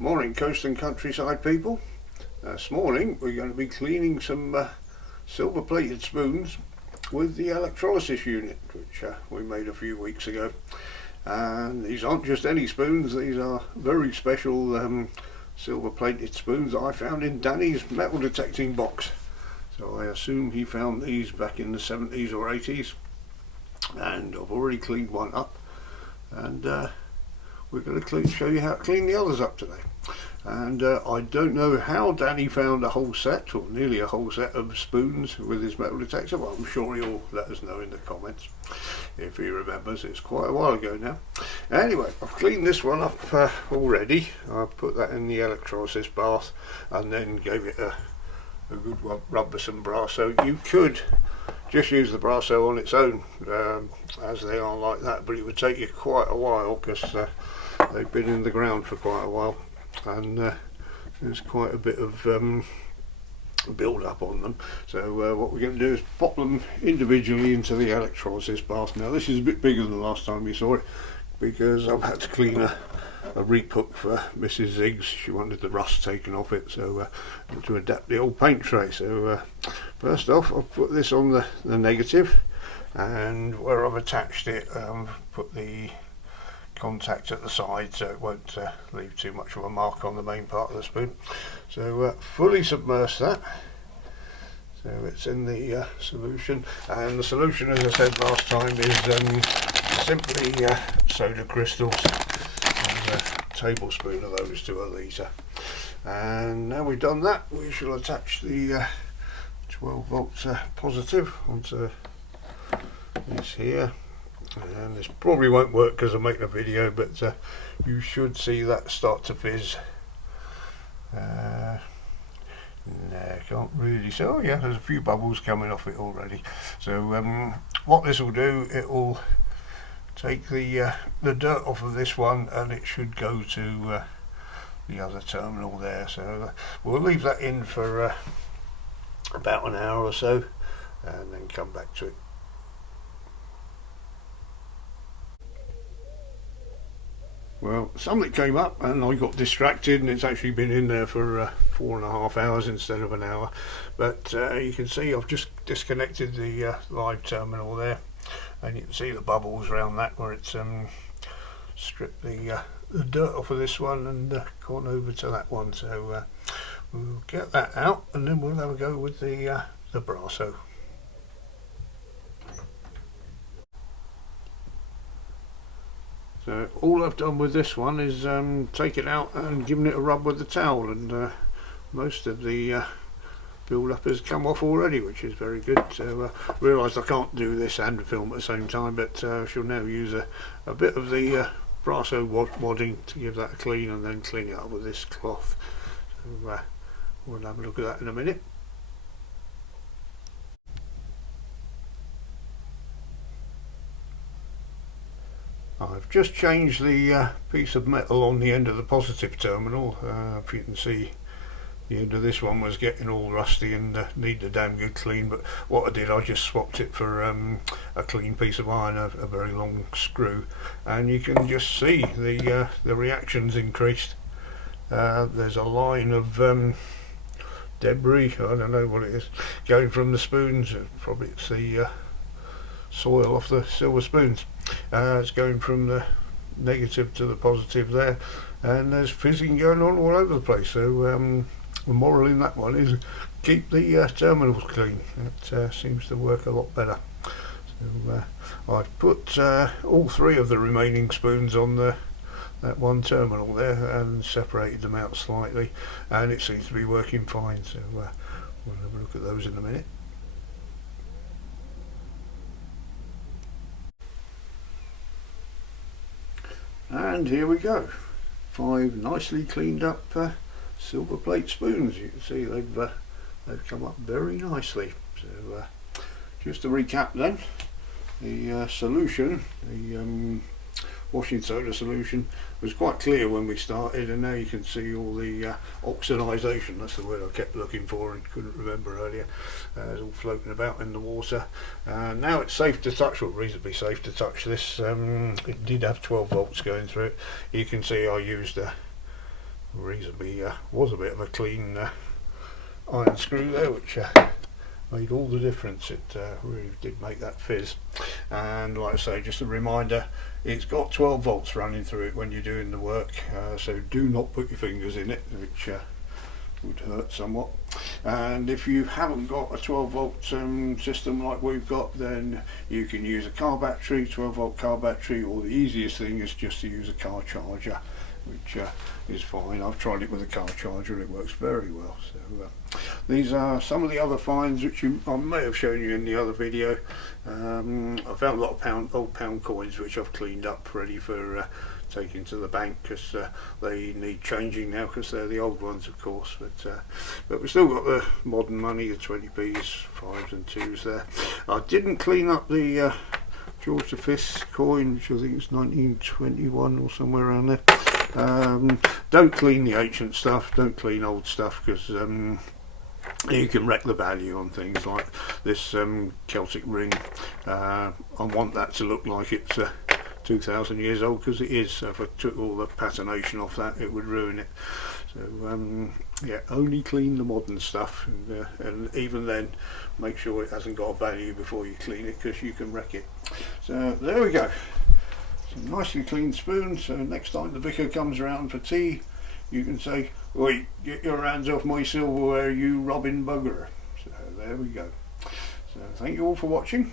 Morning, coast and countryside people. This morning we're going to be cleaning some silver plated spoons with the electrolysis unit, which we made a few weeks ago. And these aren't just any spoons, these are very special silver plated spoons that I found in Danny's metal detecting box. So I assume he found these back in the 70s or 80s, and I've already cleaned one up, and we're going to show you how to clean the others up today. And I don't know how Danny found a whole set, or nearly a whole set of spoons with his metal detector, but I'm sure he'll let us know in the comments if he remembers. It's quite a while ago now. Anyway, I've cleaned this one up already. I put that in the electrolysis bath and then gave it a good rub with some Brasso. You could just use the Brasso on its own, as they are like that, but it would take you quite a while because they've been in the ground for quite a while, and there's quite a bit of build up on them. So what we're going to do is pop them individually into the electrolysis bath. Now this is a bit bigger than the last time we saw it, because I've had to clean a reap hook for Mrs. Ziggs. She wanted the rust taken off it, so to adapt the old paint tray. So first off, I've put this on the negative, and where I've attached it, put the contact at the side so it won't leave too much of a mark on the main part of the spoon. So fully submerge that, so it's in the solution, and the solution, as I said last time, is simply soda crystals, and a tablespoon of those to a litre. And now we've done that, we shall attach the 12 volt positive onto this here. And this probably won't work because I'm making a video, but you should see that start to fizz. No, can't really see. Oh yeah, there's a few bubbles coming off it already. So what this will do, it will take the dirt off of this one, and it should go to the other terminal there. So we'll leave that in for about an hour or so, and then come back to it. Well, something came up and I got distracted, and it's actually been in there for 4.5 hours instead of an hour. But you can see I've just disconnected the live terminal there, and you can see the bubbles around that where it's stripped the dirt off of this one and gone over to that one. So we'll get that out, and then we'll have a go with the Brasso. So all I've done with this one is take it out and given it a rub with the towel, and most of the build up has come off already, which is very good. So I realised I can't do this and film at the same time, but I shall now use a bit of the Brasso wadding to give that a clean, and then clean it up with this cloth. So we'll have a look at that in a minute. I've just changed the piece of metal on the end of the positive terminal. If you can see, the end of this one was getting all rusty and needed a damn good clean, but what I did, I just swapped it for a clean piece of iron, a very long screw, and you can just see the reactions increased. There's a line of debris, I don't know what it is, going from the spoons. Probably it's the soil off the silver spoons. It's going from the negative to the positive there, and there's fizzing going on all over the place. So the moral in that one is keep the terminals clean. It seems to work a lot better. So I've put all three of the remaining spoons on that one terminal there and separated them out slightly, and it seems to be working fine. So we'll have a look at those in a minute. And here we go, 5 nicely cleaned up silver plate spoons. You can see they've come up very nicely. So just to recap then, the solution, the washing soda solution, was quite clear when we started, and now you can see all the oxidization, that's the word I kept looking for and couldn't remember earlier. It's all floating about in the water. Now it's safe to touch, or reasonably safe to touch this. It did have 12 volts going through it. You can see I used a reasonably was a bit of a clean iron screw there, which made all the difference. It really did make that fizz. And like I say, just a reminder, it's got 12 volts running through it when you're doing the work, so do not put your fingers in it, which would hurt somewhat. And if you haven't got a 12 volt system like we've got, then you can use a car battery, 12 volt car battery, or the easiest thing is just to use a car charger, which is fine. I've tried it with a car charger, it works very well. So these are some of the other finds which I may have shown you in the other video. I found a lot of old pound coins which I've cleaned up ready for taking to the bank, because they need changing now, because they're the old ones of course, but we've still got the modern money, the 20p's, 5s and 2s there. I didn't clean up the George V coin, which I think is 1921 or somewhere around there. Don't clean the ancient stuff, don't clean old stuff, because you can wreck the value on things like this Celtic ring. I want that to look like it's 2,000 years old, because it is. So if I took all the patination off that, it would ruin it. So yeah, only clean the modern stuff, and even then make sure it hasn't got a value before you clean it, because you can wreck it. So there we go, some nicely clean spoons. So next time the vicar comes around for tea, you can say, "Oi, get your hands off my silverware, you robbing bugger." So there we go. So thank you all for watching.